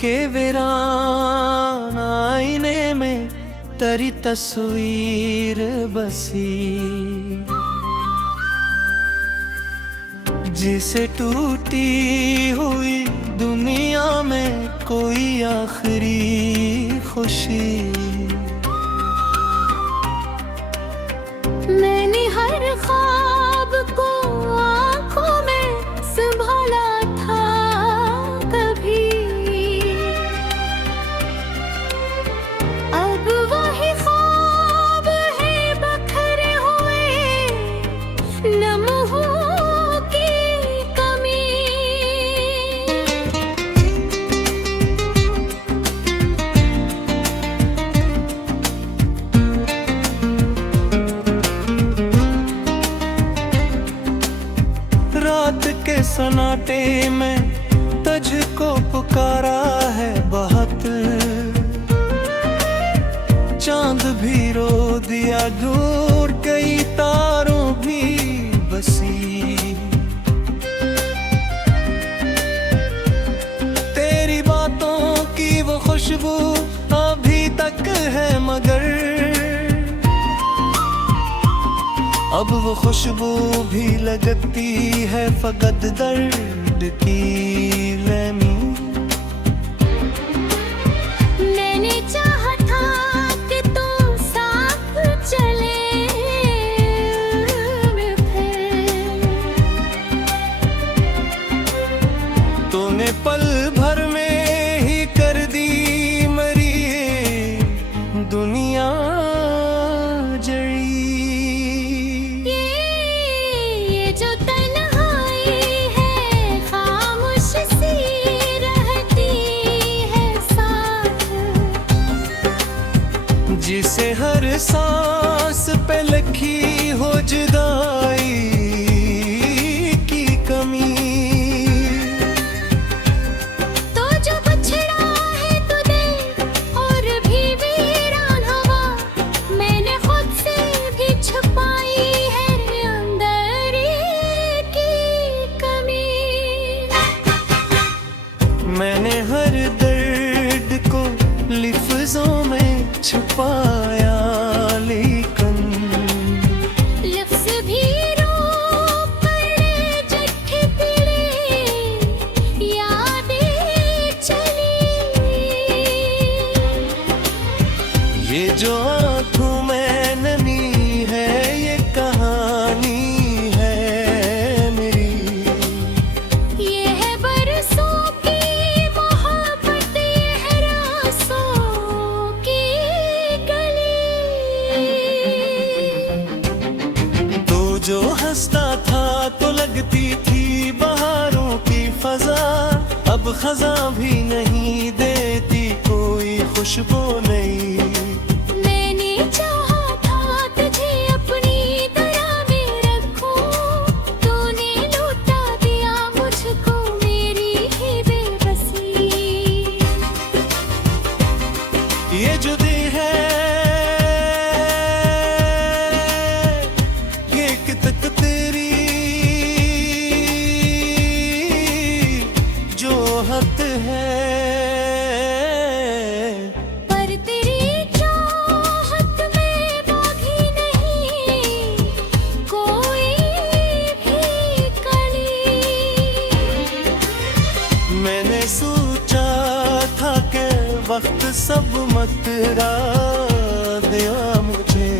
के वीरान आईने में तेरी तस्वीर बसी, जिसे टूटी हुई दुनिया में कोई आखिरी खुशी। मैंने हर ख्वाब को आंखों में संभाला था कभी, अब वही ख्वाब है बखरे हुए लम्हों की कमी। रात के सन्नाटे में तुझको पुकारा है बहुत, चांद भी रो दिया दूर कई तारों भी बसी। तेरी बातों की वो खुशबू अभी तक है मगर अब वो खुशबू भी लगती है फकत दर्द की लेमी। मैंने चाहा था कि तुम साथ चले फिर, तूने पल भर में ही कर दी मरी दुनिया जड़ी। ये जो तन्हाई है खामोश सी रहती है साथ, जिसे हर सांस पे लिखी हो जुदाई की कमी। तो जो बछड़ा है तू दे और भी वीरान हवा, मैंने खुद से भी छुपाई है अंदर की कमी। मैंने हर दर्द को लिफ्ज़ों में छुपाया लेकिन लफ्ज़ भी रो पड़े जट्ठे पीड़े यादें चली। ये जो आँखों में नमी है ये कहानी है मेरी। ये है बरसों की मोहब्बत, ये है रासों की गली। तू जो हंसता था तो लगती थी बहारों की फजा, अब खजा भी नहीं देती कोई खुशबू नहीं। मैंने चाहा था तुझे अपनी तरह में रखूं, तूने लौटा दिया मुझको मेरी ही बेबसी। ये जुदी है ये कितक तेरी जो हद है। पर तेरी चाहत में बागी नहीं कोई भी कली। मैंने सोचा था कि वक्त सब मत दिया मुझे,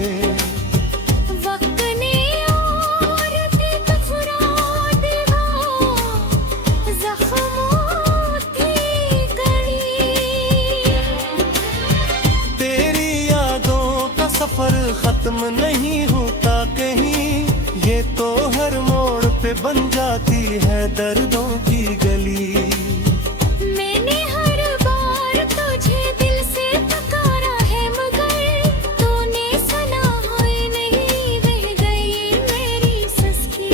वक्त ने और भी तफराद ज़ख्मों की कड़ी। तेरी यादों का सफर खत्म नहीं होता कहीं, ये तो हर मोड़ पे बन जाती है दर्दों की गली। मैंने हर बार तुझे दिल से पुकारा है मगर तूने सुना है नहीं, रह गई मेरी सस्ती।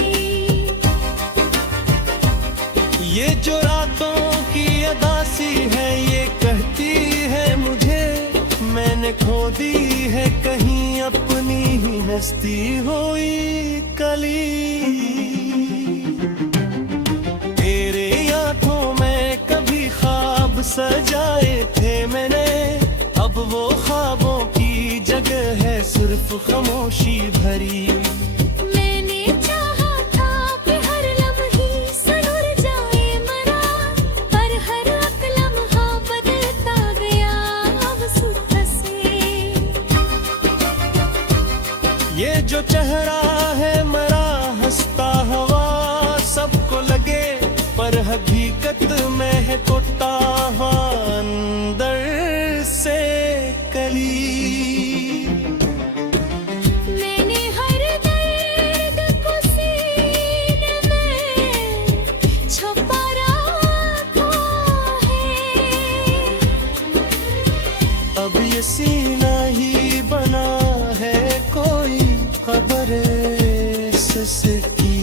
ये जो रातों की अदासी है ये कहती है मुझे मैंने खो दी है कहीं अपनी ही हस्ती हुई कली। तेरे आंखों में कभी ख्वाब सजा मैंने, अब वो ख्वाबों की जगह है सिर्फ खामोशी भरी। मैंने चाहा था कि हर लम्हे सनूर जाए मरा, पर हर एक लम्हा बदलता गया अब सुबह से। ये जो चेहरा है मरा हंसता हवा सबको लगे, पर हकीकत में है टूटा हुआ अंदर से कली। मैंने हर दर्द को सीने में छुपा रखा है, अब ये सीना ही बना है कोई खबर इसकी।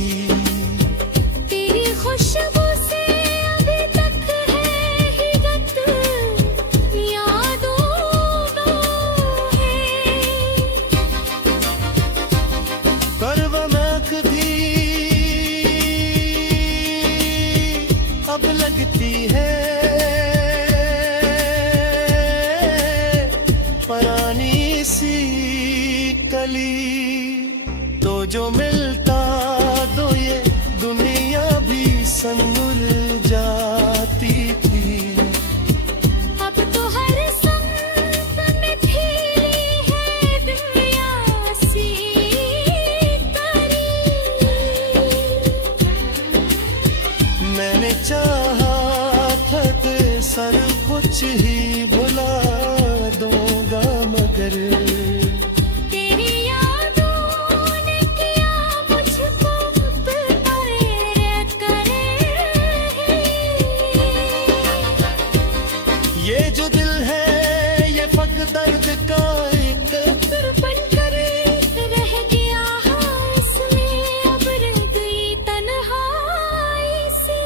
तेरी खुशबू से अभी तक है हिरत यादों में है। करवनक भी अब लगती है पुरानी सी कली। तो जो मिलता दो ये दुनिया भी संदुल जाती थी। अब तो हर संत में फैली है दुनिया सी करी। मैंने चाहा था कि सब कुछ ही भुला दूंगा, मगर तेरी यादों ने किया मुझको प्रेरित करे। ये जो दिल है ये फक दर्द का एक बन कर रह गया हाँ इसमें, अब रह गई तन्हाई से।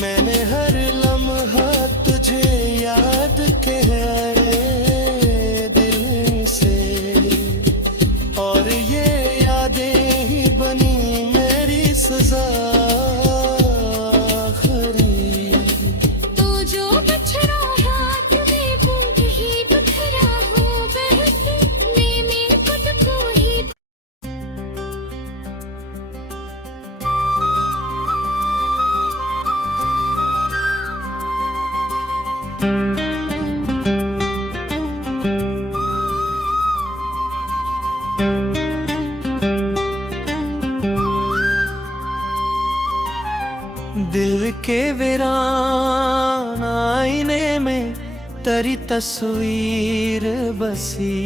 मैंने हर लम्हा तुझे याद किया दिल से, और ये यादें ही बनी मेरी सजा आखिरी। तू जो बछड़ा हाथ में बूंद ही बिखरा हो बहके, मैं खुद को ही। दिल के वीरान आईने में तेरी तस्वीर बसी,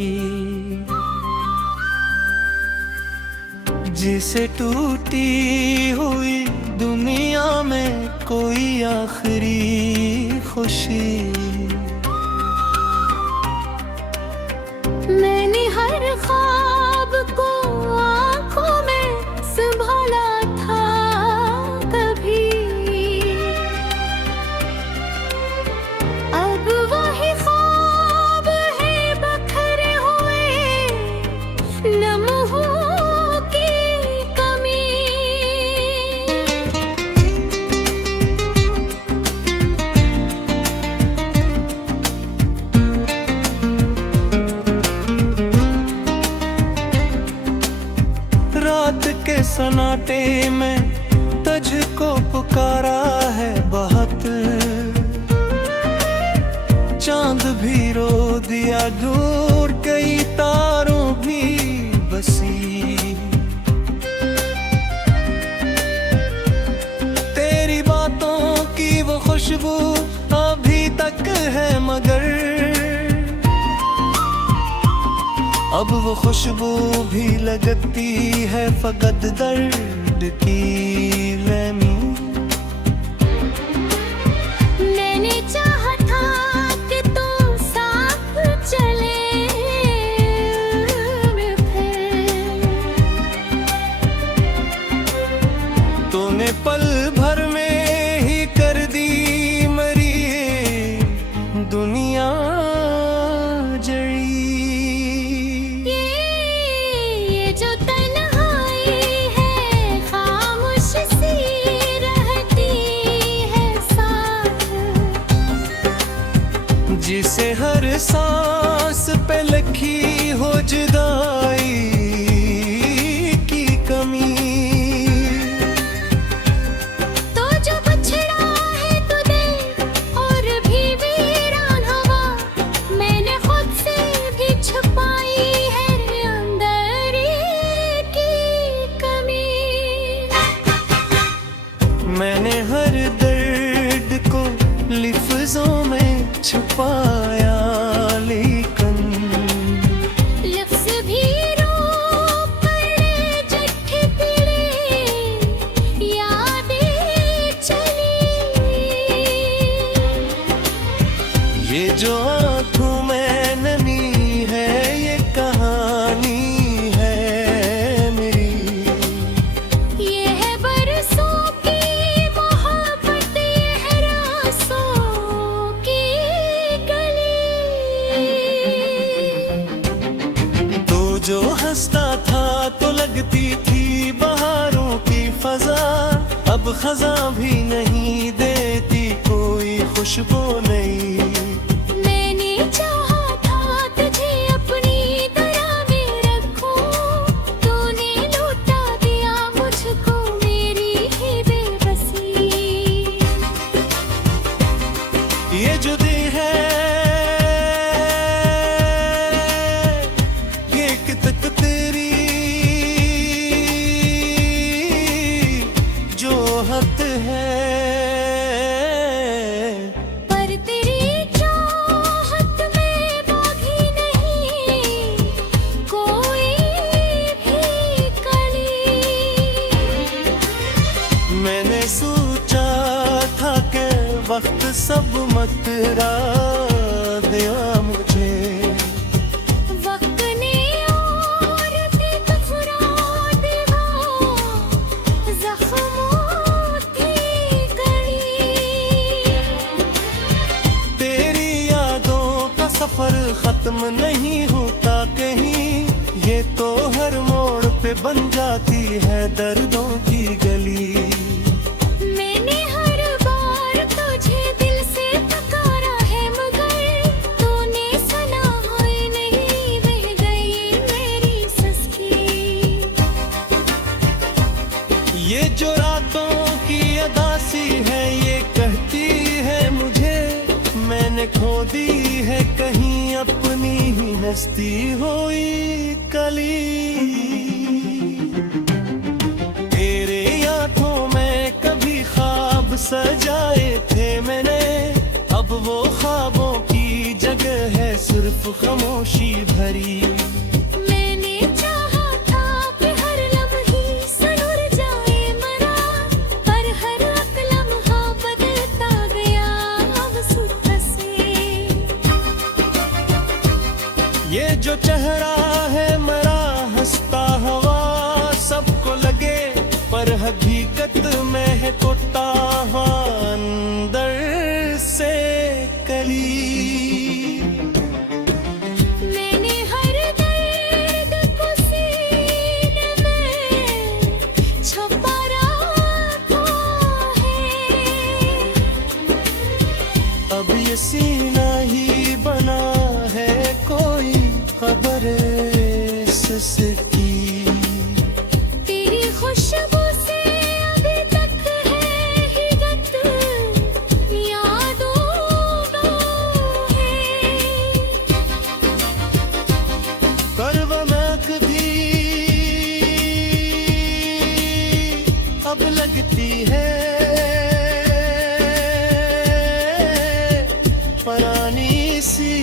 जिसे टूटी हुई दुनिया में कोई आखिरी खुशी। मैंने हर ख्वाब को आंखों में संभाला था कभी, अब वही ख्वाब है बखरे हुए लम्हों की कमी। रात के सन्नाटे में तुझको पुकारा है बहुत, चांद भी रो दिया दूर कई तारों भी बसी। तेरी बातों की वो खुशबू अभी तक है, मगर अब वो खुशबू भी लगती है फकत दर्द की रहमी। मैंने चाहा था कि तू साथ चले फिर, तूने पल भर में ही कर दी मरी दुनिया जड़ी। ये जो तन्हाई है खामोश सी रह सांस पे लिखी हो जुदाई की कमी। तो जो बछड़ा है तू दिल और भी वीरान हवा, मैंने खुद से भी छुपाई है अंदर की कमी। मैंने हर दर्द को लिफ्ज़ों में छुपाया, लेकिन लफ्ज़ भी रो पड़े, जट्ठे पड़े, यादें चली। ये जो आँखों में नमी है, ये कहानी है मेरी। ये है बरसों की मोहब्बत, ये है रासों की गली। तो जो हंसता था तो लगती थी बहारों की फजा, अब खजा भी नहीं देती कोई खुशबू नहीं। मैंने चाहा था तुझे अपनी तरह में रखूं, तूने लौटा दिया मुझको मेरी ही बेबसी। ये जो दिल है, ये एक तक तेरी जो हद है। पर तेरी चाहत में बाकी नहीं कोई भी कली। मैंने सोचा था कि वक्त सब मतरा दिया मुझे। वक्त ने और भी तफरा दिया, जख्मों की गली। तेरी यादों का सफर खत्म नहीं होता कहीं, ये तो हर मोड़ पे बन जाती है दर्दों की गली। मैंने हर बार तुझे दिल से पुकारा है, मगर तूने सुना है नहीं, बह गई मेरी सस्ती। ये जो रातों की अदासी है, ये कहती है मुझे मैंने खो दी है कहीं अपनी ही हस्ती हुई कली। तेरे आंखों में कभी ख्वाब सजाए थे मैंने, अब वो ख्वाबों की जगह है सिर्फ खामोशी भरी। मैंने चाहा था कि हर लम्हे सनूर जाए मरा, पर हर एक लम्हा बदलता गया अब सुध से। ये जो चेहरा है मेरा हंसता हुआ सबको लगे, पर हकीकत में है टूटा हुआ अंदर से कली। मैंने हर दर्द को सीने में छुपा रखा है, अब ये सीना ही बना है कोई खबर इसकी। तेरी खुशबू से अभी तक है हिगत, यादों में है। करवनक भी अब लगती है पुरानी सी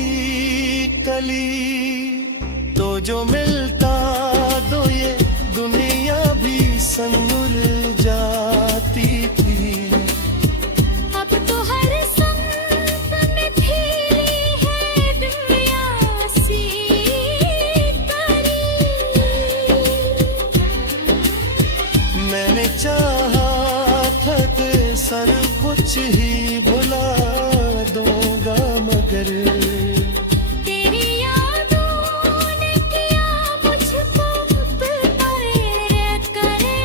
कली। तो जो मिलता दो ये दुनिया भी संग जाती थी। अब तो हर संत में फैली है दुनिया सी करी। मैंने चाहा था कि सब कुछ ही भुला दूंगा, मगर तेरी यादों ने किया मुझको प्रेरित करे।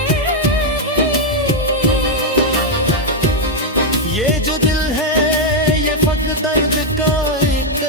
ये जो दिल है ये फक दर्द का एक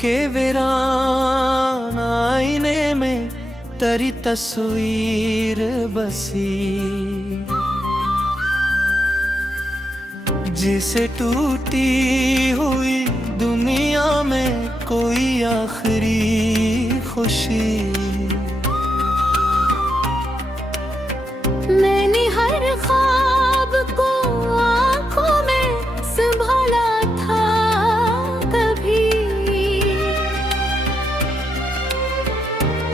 के वीरान आईने में तेरी तस्वीर बसी, जिसे टूटी हुई दुनिया में कोई आखिरी खुशी। मैंने हर ख्वाब को आंखों में संभाला था कभी,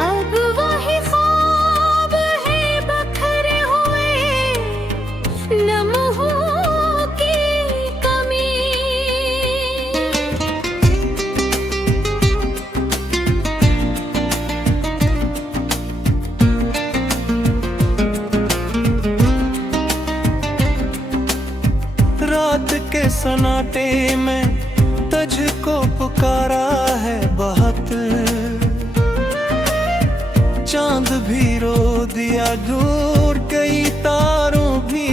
अब वही ख्वाब है बखरे हुए लम्हों की कमी। रात के सन्नाटे में तुझको पुकारा है बहुत, चांद भी रो दिया दूर कई तारों भी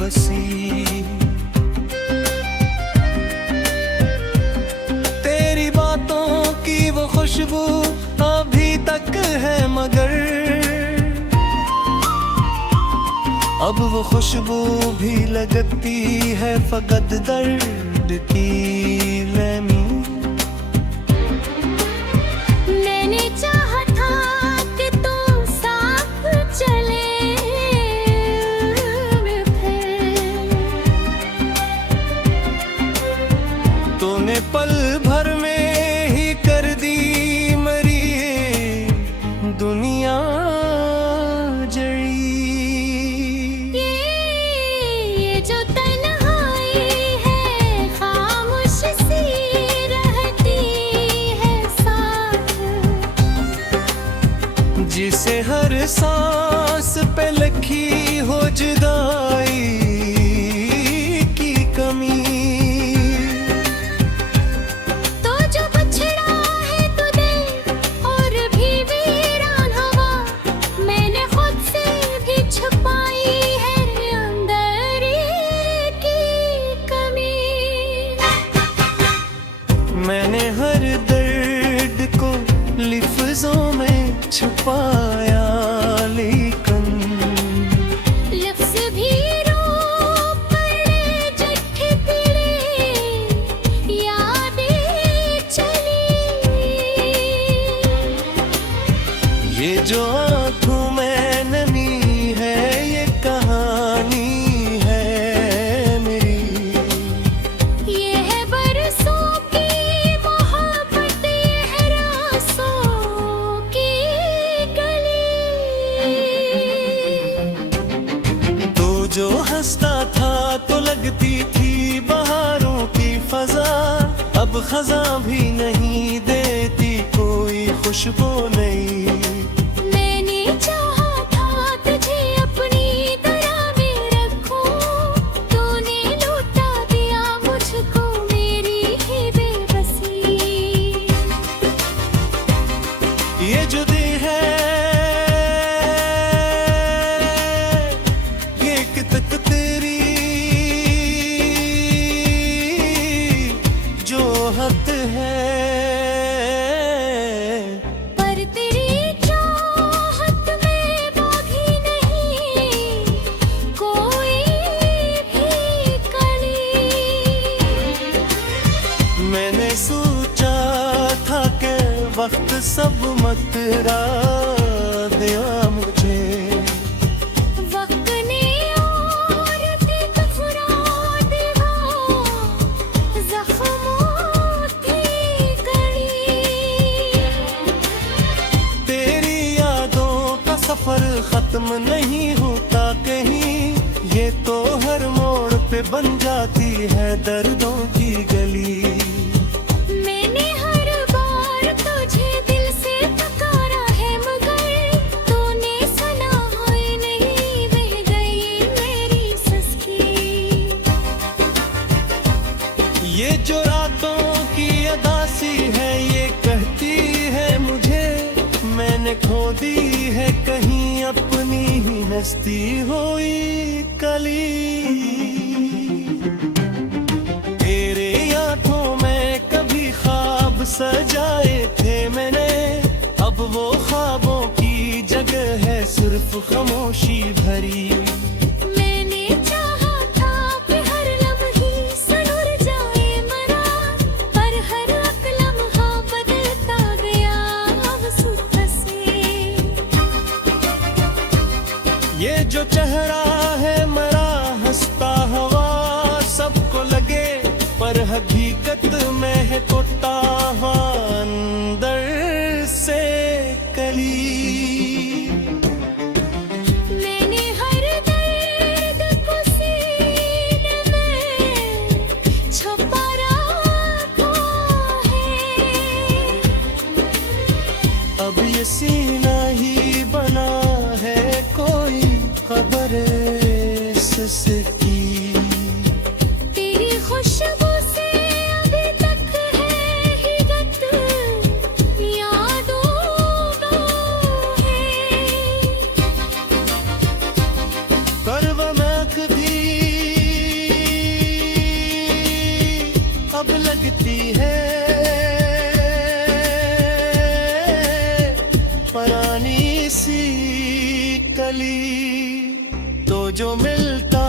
बसी। तेरी बातों की वो खुशबू अभी तक है मगर अब वो खुशबू भी लगती है फकत दर्द की लेमी। मैंने चाहा था कि तुम साथ चले फिर, तूने पल भर में ही कर दी मरी दुनिया जड़ी। जो तन्हाई है खामोश सी रहती है साथ, जिसे हर सांस पे लिखी हो जुदाई की कमी। तो जो बछड़ा है तो दिल और भी वीरान हवा, मैंने खुद से भी छुपाई है अंदर की कमी। मैंने हर दर्द को लिफ्ज़ों में छुपाया लेकिन लफ्ज़ भी रो पड़े जट्ठे पड़े, यादें चली। ये जो आँखों में नमी है ये कहानी है मेरी। ये है बरसों की मोहब्बत, ये है रासों की गली। तू जो हंसता था तो लगती थी बहारों की फजा, अब खजा भी नहीं देती कोई खुशबू नहीं। मैंने चाहा था तुझे अपनी तरह में रखूं, तूने लूटा दिया मुझको मेरी ही बेबसी। ये जो दी है ये कितक तेरी जो हद है। पर तेरी चाहत में बाकी नहीं कोई भी कली। मैंने सोचा था कि वक्त सब मतरा दिया मुझे, वक्त ने और भी तफरा दिया, जख्मों की कड़ी। तेरी यादों का सफर खत्म नहीं होता कहीं, ये तो हर मोड़ पे बन जाती है दर्दों की गली। मैंने हर बार तुझे दिल से पुकारा है मगर तूने सुना है नहीं, बह गई मेरी सस्ती। ये जो रातों की अदासी है ये कहती है मुझे, मैंने खो दी है कहीं अपनी ही हस्ती हुई कली। तेरे आंखों में कभी ख्वाब सज सिर्फ खामोशी भरी। मैंने चाहा था कि हर लम्हे सनूर जाए मरा, पर हर एक लम्हा बदलता गया अब सुबह से। ये जो चेहरा है मेरा हंसता हवा सबको लगे, पर हकीकत में है टूटा हुआ अंदर से कली। मैंने हर दर्द को सीने में छुपा रखा है। अब ये सीना ही बना है कोई खबर इसकी। तेरी खुशबू से अभी तक है हिगत यादों का है। करवमक भी अब लगती है पुरानी सी कली। तो जो मिलता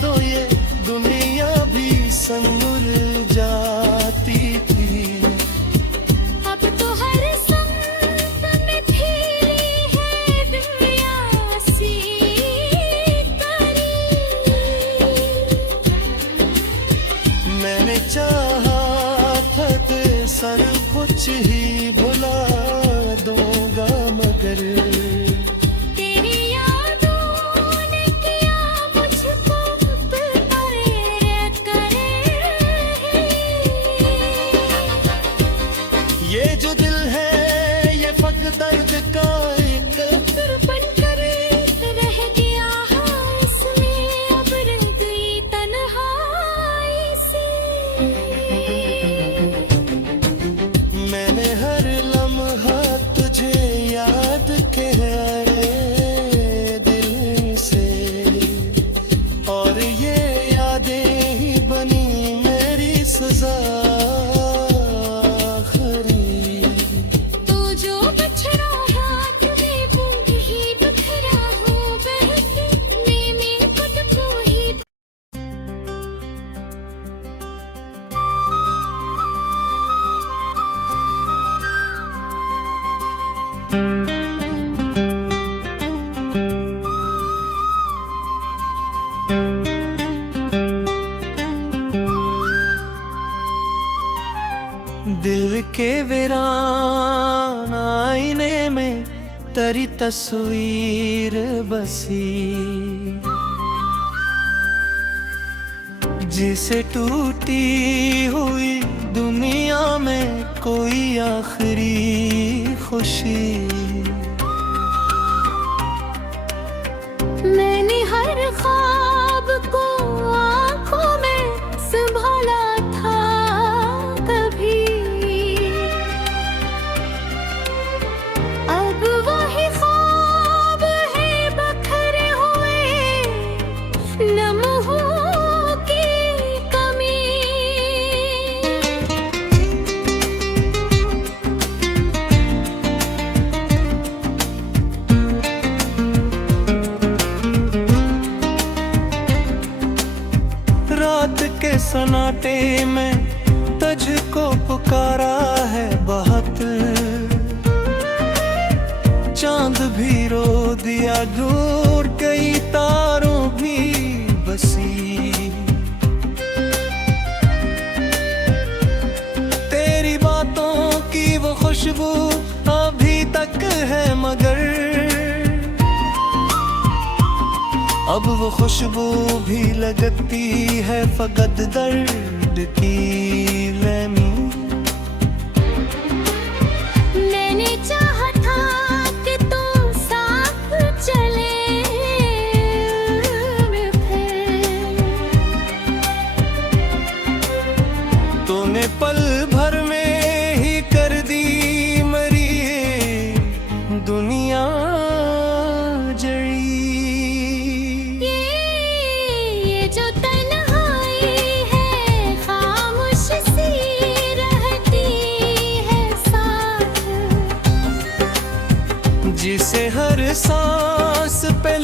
दो ये दुनिया भी संगुर जाती थी। अब तो हर संत में फैली है दुनिया सी करी। मैंने चाहा था कि सब कुछ ही भुला दूंगा, मगर तेरी यादों ने किया मुझको प्यार करे। ये जो दिल है ये फक दर्द का एक दर्पण करे रह गया हाँ इसमें, अब रह गई तन्हाई से। मैंने हर लम्हा तुझे याद किया रे दिल से, और ये यादें ही बनी मेरी सजा आखिरी। तू जो बछड़ा हाथ में बूंद ही बिखरा हो बहके, मैंने खुद को ही। दिल के वीरान आईने में तेरी तस्वीर बसी, जिसे टूटी हुई दुनिया में कोई आखिरी खुशी। मैंने हर ख्वाब को आंखों में संभाला था कभी, अब वही ख्वाब है बखरे हुए लम्हों की कमी। रात के सन्नाटे में तुझको पुकारा है बहुत, चांद भी रो दिया दूर कई तारों भी बसी। तेरी बातों की वो खुशबू अभी तक है, मगर अब वो खुशबू भी लगती है फकत दर्द की रहमी। मैंने चाहा था कि तुम साथ चले फिर, तूने पल भर में ही कर दी मरी दुनिया जड़ी। ये जो तन्हाई है खामोश सी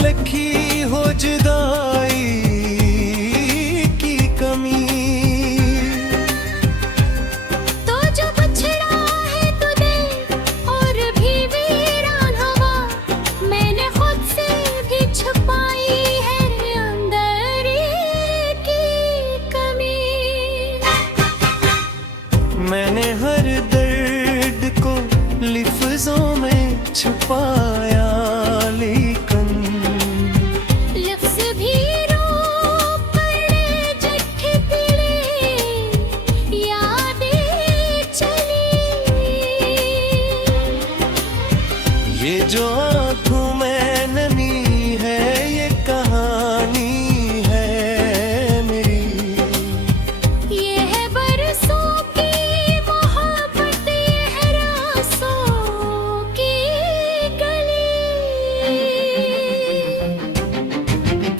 लिखी हो जुदाई की कमी। तो जो बछड़ा है तो दिल और भी वीरान हवा, मैंने खुद से भी छुपाई है अंदर की कमी। मैंने हर दर्द को लिफ्ज़ों में छुपाया, लेकिन लफ्ज़ भी रो पड़े जट्ठे पीड़े, यादें चली। ये जो आँखों में नमी है, ये कहानी है मेरी। ये है बरसों की मोहब्बत, ये है रासों की गली।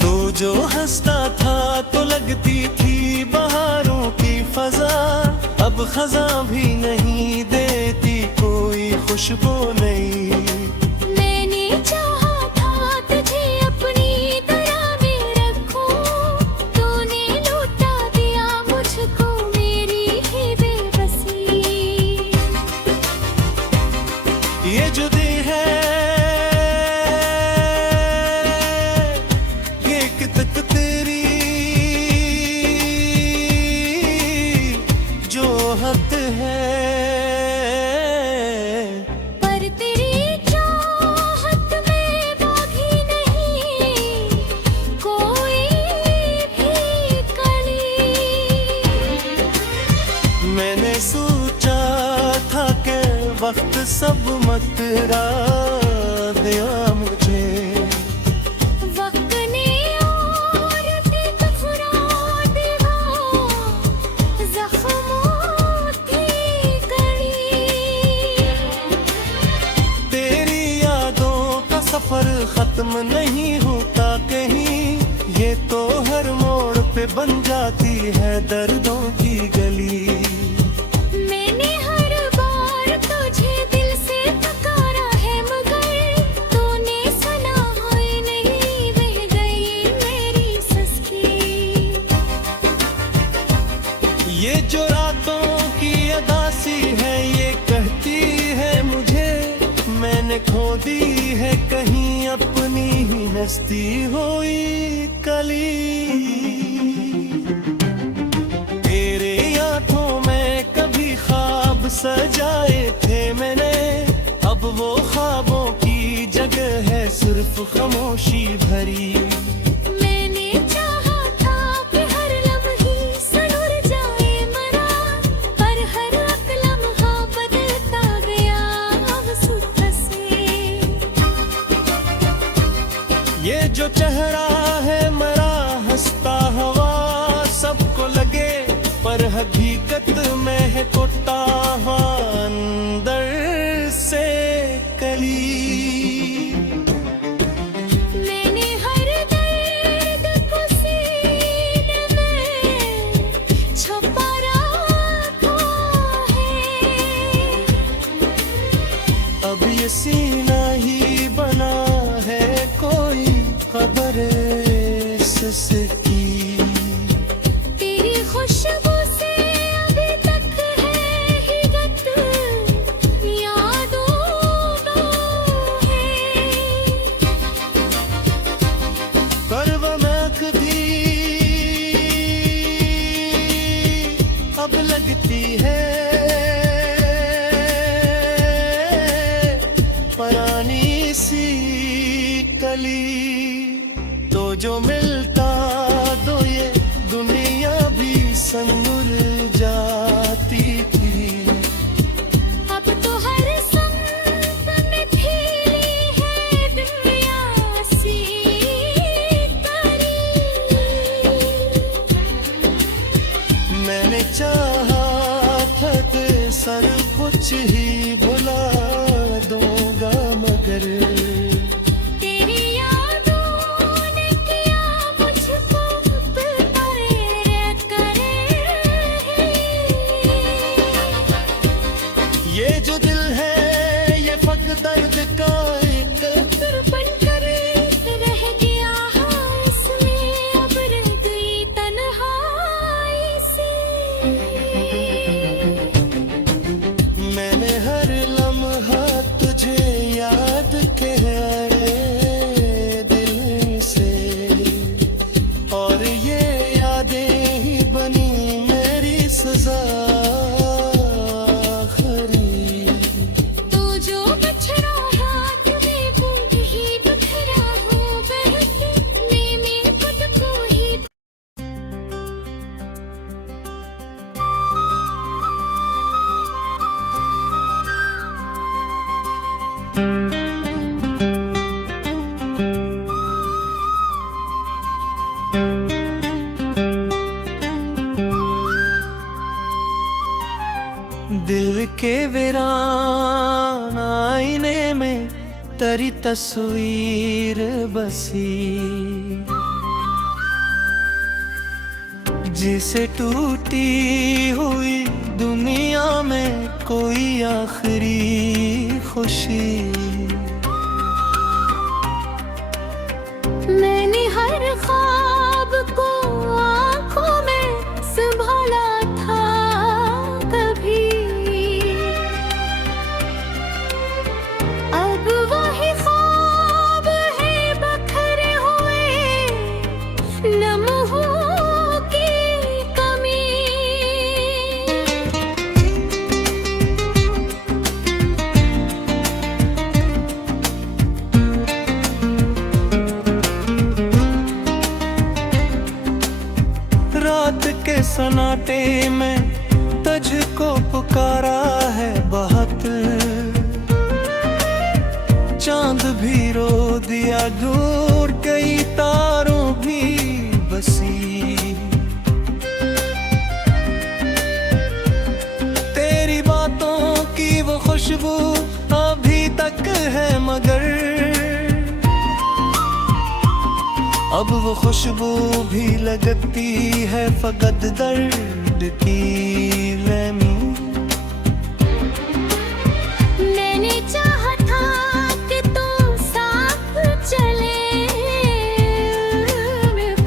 तू जो हंसता था तो लगती थी बहारों की फजा, अब खजा भी नहीं देती कोई खुशबू नहीं। मैंने चाहा था तुझे अपनी तरह में रखूं, तूने लूटा दिया मुझको मेरी ही बेबसी। ये जो दिल है ये कितक तेरी जो हद है। पर तेरी चाहत में बागी नहीं कोई भी कली। मैंने सोचा था कि वक्त सब मतरा दिया मुझे, वक्त ने और भी तफरा दिया, जख्मों की गली। तेरी यादों का सफर खत्म नहीं होता कहीं, ये तो हर मोड़ पे बन जाती है दर्दों की गली। मैंने हर बार तुझे दिल से पुकारा है, मगर तूने सुना है नहीं, बह गई मेरी सस्की। ये जो रातों की अदासी है, ये कहती है मुझे मैंने खो दी है कहीं अपनी ही हस्ती हुई कली। तेरे आंखों में कभी ख्वाब सजाए थे मैंने, अब वो ख्वाबों की जगह है सिर्फ खामोशी भरी। मैंने चाहा था कि हर लम्हे सनूर जाए मरा, पर हर एक लम्हा बदलता गया अब सुध से। ये जो चेहरा है मेरा हंसता हवा सबको लगे, पर हकीकत में है कुत्ता अंदर से कली। मैंने हर दर्द को सीने में छुपा रखा है, अब ये सीना ही बना है कोई खबर इसकी। तेरी खुशबू से अभी तक है हिगत, यादों का है। करवनक भी अब लगती है परानी सी कली। तो जो मिलता दो ये दुनिया भी संदूर जाती थी। अब तो हर संत में फैली है दुनिया सी करी। मैंने चाहा था कि सब कुछ ही भुला दूंगा, मगर तेरी यादों ने किया मुझको प्यार करे। ये जो दिल है ये फक दर्द का एक दर्पण कर रह दिल के वीरान आईने में तेरी तस्वीर बसी, जिसे टूटी हुई दुनिया में कोई आखिरी खुशी। मैंने हर ख्वाब को आंखों में संभाला था कभी, अब वही ख्वाब है बखरे हुए लम्हों की कमी। रात के सन्नाटे में तुझको पुकारा है बहुत, चांद भी रो दिया दूर कई तारों भी बसी। तेरी बातों की वो खुशबू अभी तक है मगर अब वो खुशबू भी लगती है फकत दर्द की लमी। मैंने चाहा था कि तू साथ चले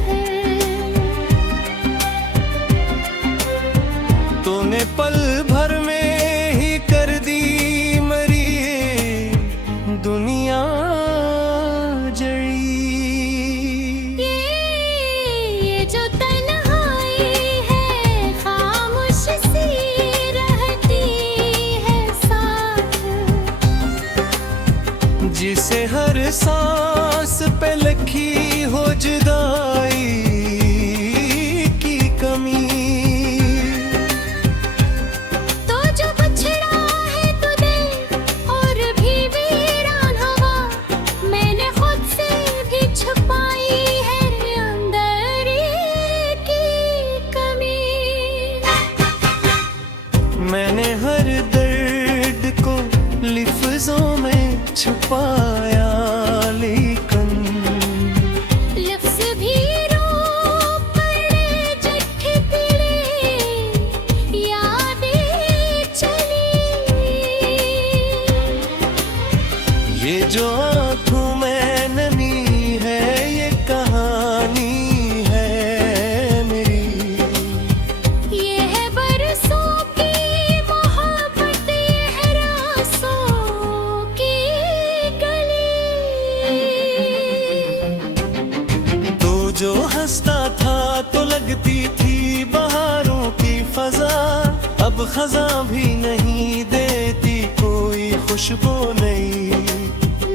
फिर, तूने पल भर में ही कर दी मरी दुनिया जड़ी। ये जो तन्हाई है खामोश सी रहती है साथ, जिसे हर सांस पे लिखी हो जुदाई की कमी। तो जो बछड़ा है तू दिल और भी वीरान हवा, मैंने खुद से भी छुपाई है अंदर की कमी। मैंने हर दर्द को लिफ्ज़ों में छुपाया लेकिन लफ्ज़ भी रो पड़े जट्ठे पीड़े यादें चली। ये जो आँखों में नमी है ये कहानी है मेरी। ये है बरसों की मोहब्बत, ये है रासों की गली। तो जो हंसता था तो लगती थी बहारों की फजा, अब खजा भी नहीं देती कोई खुशबू नहीं।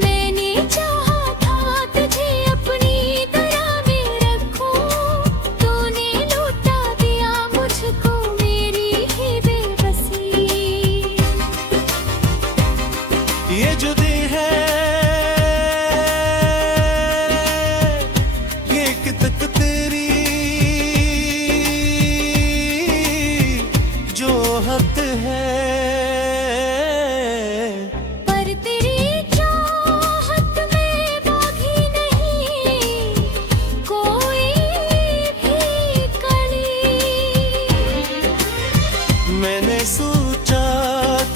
मैंने चाहा था तुझे अपनी तरह में रखूं, तूने लौटा दिया मुझको मेरी ही बेबसी। ये जो दी है ये कितक तेरी जो हद है। पर तेरी चाहत में बाकी नहीं कोई भी कली। मैंने सोचा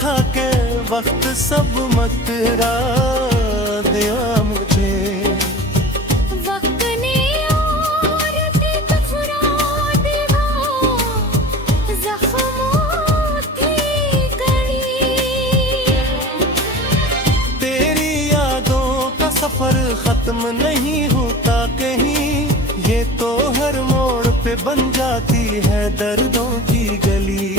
था कि वक्त सब मकरा दिया मुझे, वक्त ने और भी तफराद दिया जख्मों की कड़ी। तेरी यादों का सफर खत्म नहीं होता कहीं, ये तो हर मोड़ पे बन जाती है दर्दों की गली।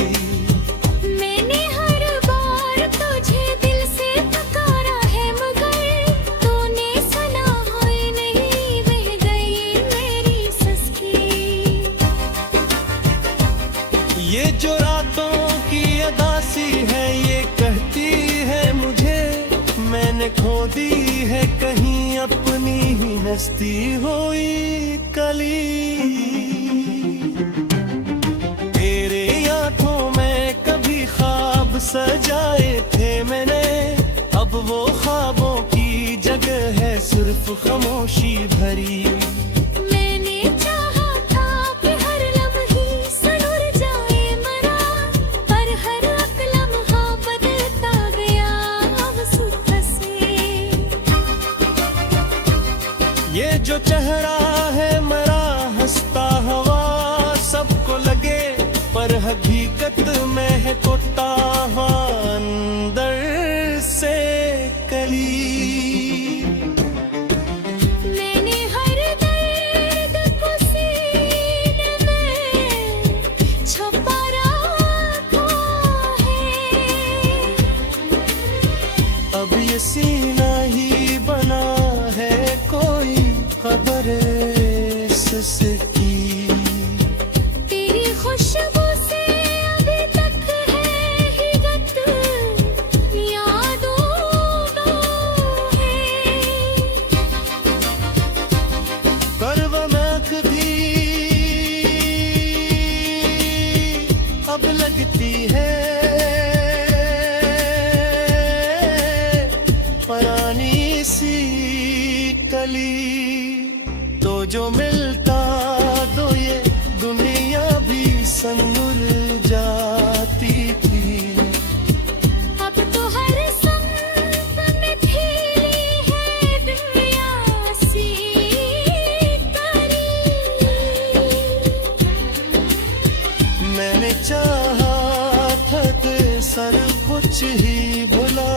मैंने हर बार तुझे दिल से पुकारा है मगर तूने सुना होए नहीं, बह गई मेरी सस्की। ये जो रातों की अदासी है ये कहती है मुझे, मैंने खो दी है कहीं अपनी ही हस्ती हुई कली। तेरे आंखों में कभी ख्वाब सिर्फ खामोशी भरी। मैंने चाहा था कि हर लम्हे सनूर जाए मरा, पर हर एक लम्हा बदलता गया आंसू से। ये जो चेहरा है मेरा हंसता हुआ सबको लगे, पर हकीकत में है टूटा हुआ अंदर से कली। मैंने हर दर्द को सीने में छुपा रखा है। अब ये सीना ही बना है, कोई खबर इसकी। तेरी खुशबू से अभी तक है हिरत यादों है। पर वो महक भी अब लगती है पुरानी सी कली। तो जो मिलता दो ये दुनिया भी संग जाती थी। अब तो हर संग में खिली है दुनिया सी करी। मैंने चाहा था कि सब कुछ ही भुला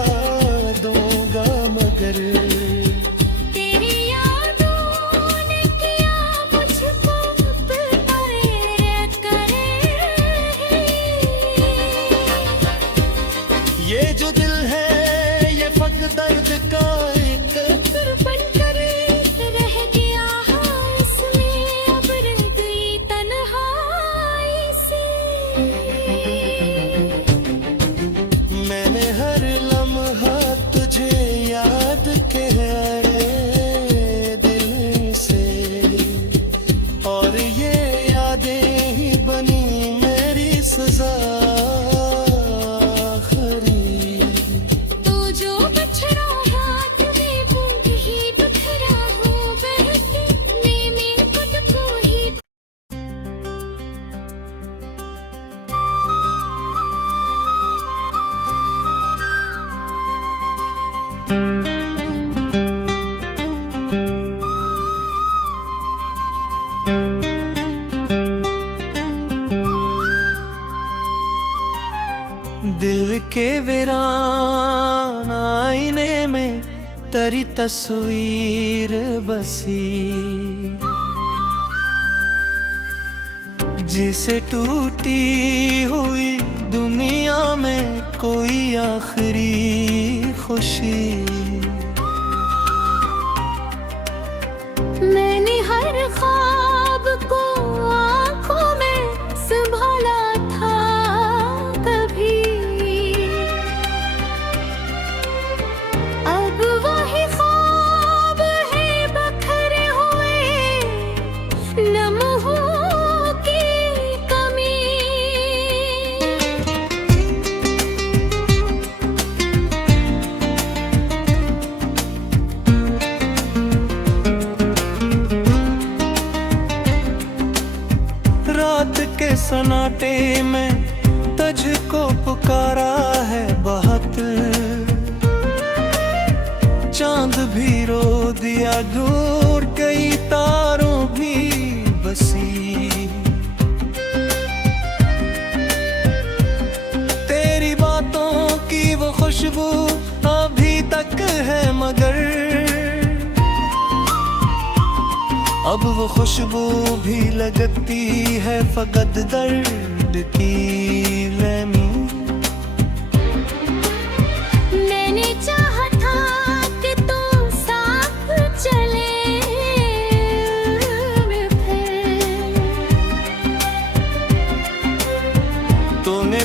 दूंगा, मगर तेरी यादों ने किया मुझको प्रेरित करे। ये जो दिल है ये फक दर्द का एक फिर बनकर रह गया इसमें, अब रह गई तन्हाई से। मैंने हर लम्हा तुझे याद किया दिल से, और ये यादें ही बनी मेरी सजा आखिरी। तू जो बछड़ा हाथ में बूंद ही बिखरा हो बहके, मैं खुद को ही। दिल के वीरान आईने में तेरी तस्वीर बसी, जिसे टूटी हुई दुनिया में कोई आखिरी खुशी। मैंने हर ख्वाब को आंखों में संभाला था कभी, अब वही ख्वाब है बखरे हुए लम्हों की कमी। रात के सन्नाटे में तुझको पुकारा है बहुत, चांद भी रो दिया दूर कई तारों भी बसी। तेरी बातों की वो खुशबू अभी तक है, मगर अब वो खुशबू भी लगती है फकत दर्द की लमी। मैंने चाहा था कि तू साथ चले फिर, तूने